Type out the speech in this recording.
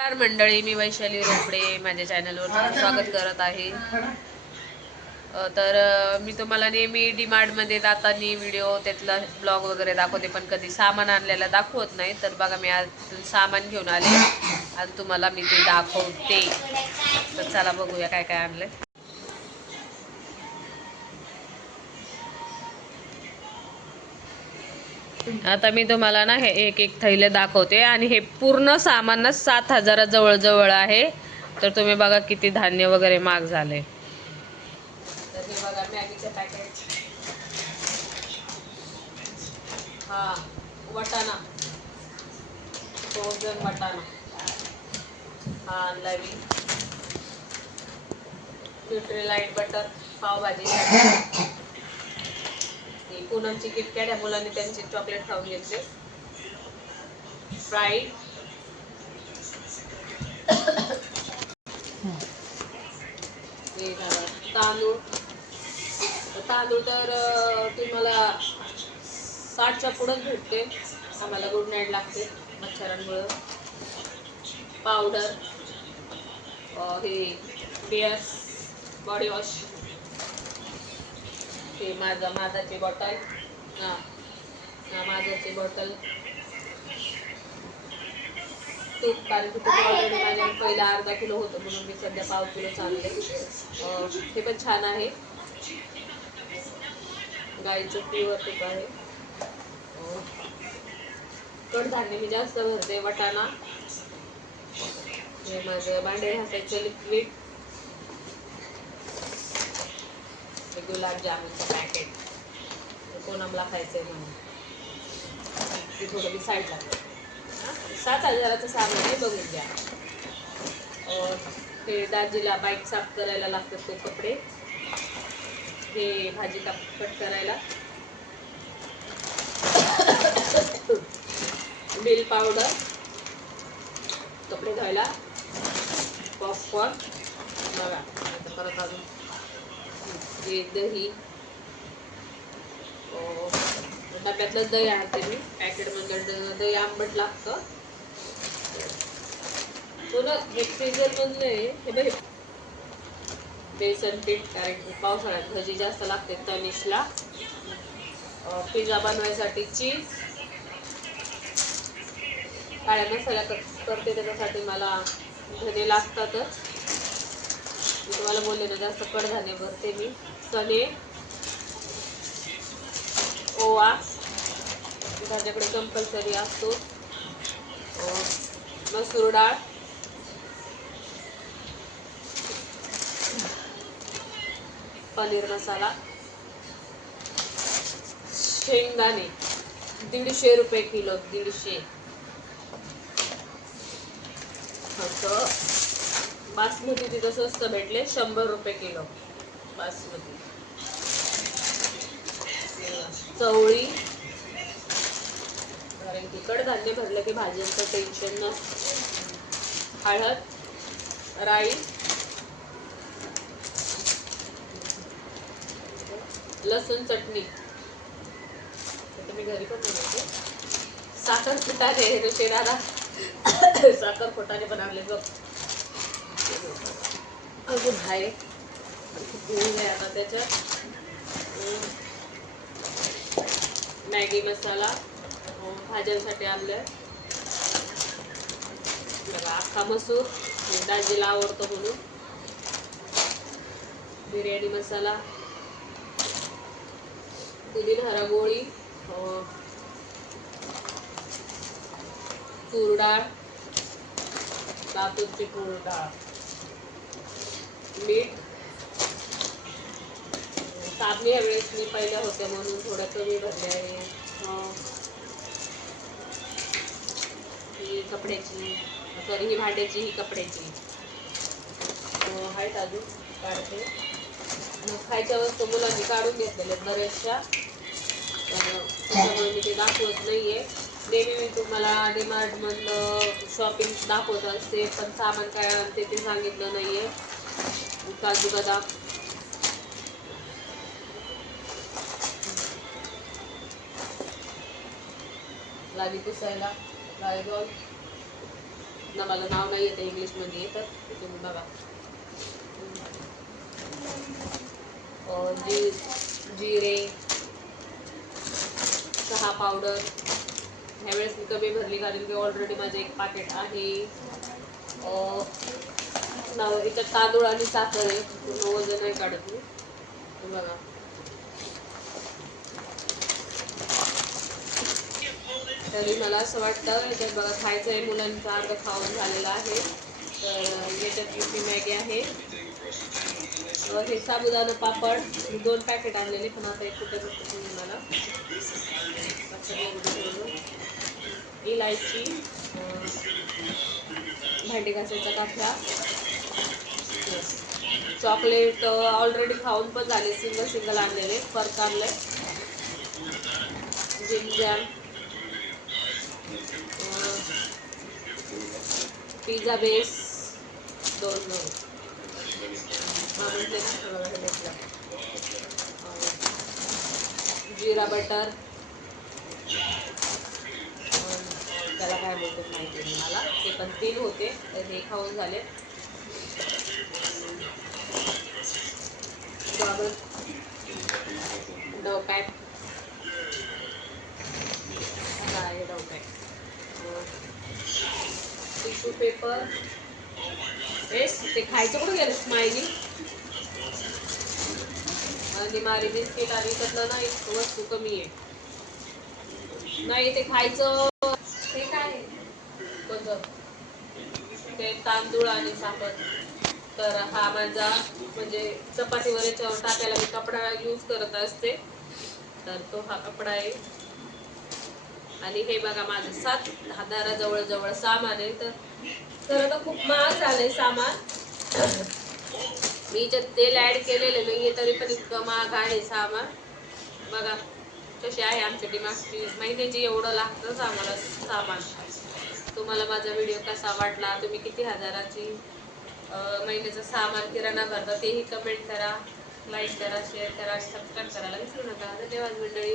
नमस्कार मंडळी, मी वैशाली रोपडे माझ्या चॅनलवर स्वागत करत आहे. तर मी तुम्हाला नेहमी डीमार्टमध्ये जाताना व्हिडिओ त्यातला ब्लॉग वगैरे दाखवते, पण कधी सामान आणलेला दाखवत नाही. तर बघा, मी आज सामान घेऊन आले आणि तुम्हाला मी ते दाखवते. तर चला बघूया काय काय आणलंय. आता मी तुम्हाला ना हे एक थैले दाखवते आणि हे पूर्ण सामान ना 7,000 जवळ आहे. तर तुम्ही बघा किती धान्य वगैरे महाग झाले. तर हे बघा मॅगीचे पॅकेट, हा वटाणा, फ्रोझन वटाणा, हा लवी, न्यूट्रीलाइट बटर पावभाजी, पूनमची किटकॅट या मुलांनी त्यांचे चॉकलेट खाऊन घेतले, फ्राईड, तांदूळ. तांदूळ तर तुम्हाला 60च्या पुढंच भेटते. आम्हाला गुड नाईट लागते मच्छरांमुळं. पावडर, हे बिअर्स बॉडी वॉश, हे माझाची बॉटल, हां माझाची बॉटल, तूप, कारण की तूप ऑलरेडी माझ्या पहिला अर्धा किलो होतं म्हणून मी सध्या पाव किलो आणले. हे पण छान आहे, गाईचं प्युअर तूप आहे. कडधान्य मी जास्त भरते, वटाणा, हे माझं भांडे घासायचं लिक्विड, हे गुलाबजामुनचं पॅकेट, कोणाला खायचंय म्हणून ते थोडं मी साईडला करते. 7,000चं सामान आहे, बघून घ्या. हे दाजीला बाईक साफ करायला लागतात तो कपडे, हे भाजी कट करायला, मिल पावडर कपडे धुवायला, पॉपकॉर्न, बघा आता परत अजून हे दही, डब्यातलं दही आणते मी, पॅकेटमधलं दही आंबट लागतं. पुन्हा हे फ्रीजरमधलं हे बघ, बेसन पीठ, कारण की पावसाळ्यात भजी जास्त लागते तनिषला. पिझ्झा बनवायसाठी चीज, काळ्या मसाला करते त्याच्यासाठी मला धने लागतातच. मी तुम्हाला बोलले ना जास्त कडधान्य भरते मी. चणे, ओवा माझ्याकडे कंपल्सरी असतो, मसूर डाळ, पनीर मसाला, शेंगदाणे 150 रुपये किलो, 150. असं बासमती तिथं स्वस्त भेटले, 100 रुपये किलो बासमती. चवळी, कारण की कडधान्य भरलं की भाज्यांचं टेन्शन नसतं. हळद, राई, लसूण चटणी, मी घरी पण बनवते. साखर फुटाणे, रुशेदादा साखर फुटाणे पण आणले बघ. अजून आहे आता त्याच्यात मॅगी मसाला, भाज्यांसाठी आणलंय बघा, अख्खा मसूर, दाजीला आवडतो म्हणून, बिर्याणी मसाला, पुदिना हरा गोळी, तूर डाळ, लातूरची तूर डाळ, मीठ. साबणी ह्या वेळेस मी पहिल्या होत्या म्हणून थोडं कमी भरले आहे. ही कपड्याची, सॉरी ही भांड्याची, ही कपड्याची आहेत अजून काढते. मग खायच्या वस्तू मुलांनी काढून घेतलेल्या बऱ्याचशा, त्याच्यामुळे मी ते दाखवत नाहीये. नेहमी मी तुम्हाला डीमार्ट मधलं शॉपिंग दाखवत असते, पण सामान काय आणते ते सांगितलं नाहीये. काजू बदाम, लाली पुसायला, लायबॉल, ना मला नाव नाही येतं इंग्लिशमध्ये तर तुम्ही बघा. जिरे, चहा पावडर. ह्यावेळेस मी कमी भरली कारण की ऑलरेडी माझे एक पाकिट आहे. याच्यात तांदूळ आणि साखर आहे, पूर्ण वजन नाही काढत मी. बघा तरी मला असं वाटतं याच्यात बघा खायचं आहे. मुलांचा अर्ध खाऊन झालेला आहे. तर याच्यात युपी मॅगी आहे. हे साबुदाणा पापड 2 पॅकेट आणलेले, पण आता एक कुठे बघतो तुम्ही मला. इलायची, भांडी घासायचा काठा, चॉकलेट ऑलरेडी खाऊन पण झाले, सिंगल आणलेले, फरक आणले, जिंजर, पिझ्झा बेस 2 जिरा बटर, त्याला काय बोलतो माहिती नाही मला, ते पण 3 होते तर हे खाऊन झाले. डव पॅक आहे, डव पॅक, टिश्यू पेपर. ते खायचं कुठं गेलं स्माइली. आणि मारी बिस्किट आणि त्यातलं ना एक वस्तू कमी आहे. नाही ते खायचं, ते काय कोणतं ते तांदूळ आणि साखर. तर हा माझा म्हणजे चपातीवर याच्यावर टाकायला मी कपडा यूज करत असते, तर तो हा कपडा आहे. आणि हे बघा माझं 7,000 जवळ सामान आहे. तर खरं तर खूप महाग झालंय सामान. मी जे तेल ऍड केलेलं नाहीये तरी पण इतकं महाग आहे सामान. बघा कशी आहे आमच्या डिमार्टची महिन्याची, एवढं लागतंच आम्हाला सामान. तुम्हाला माझा व्हिडिओ कसा वाटला, तुम्ही किती हजाराची महिन्याचं सामान किराणा भरता तेही कमेंट करा, लाईक करा, शेअर करा आणि सबस्क्राईब करायला विसरू नका. धन्यवाद मंडळी.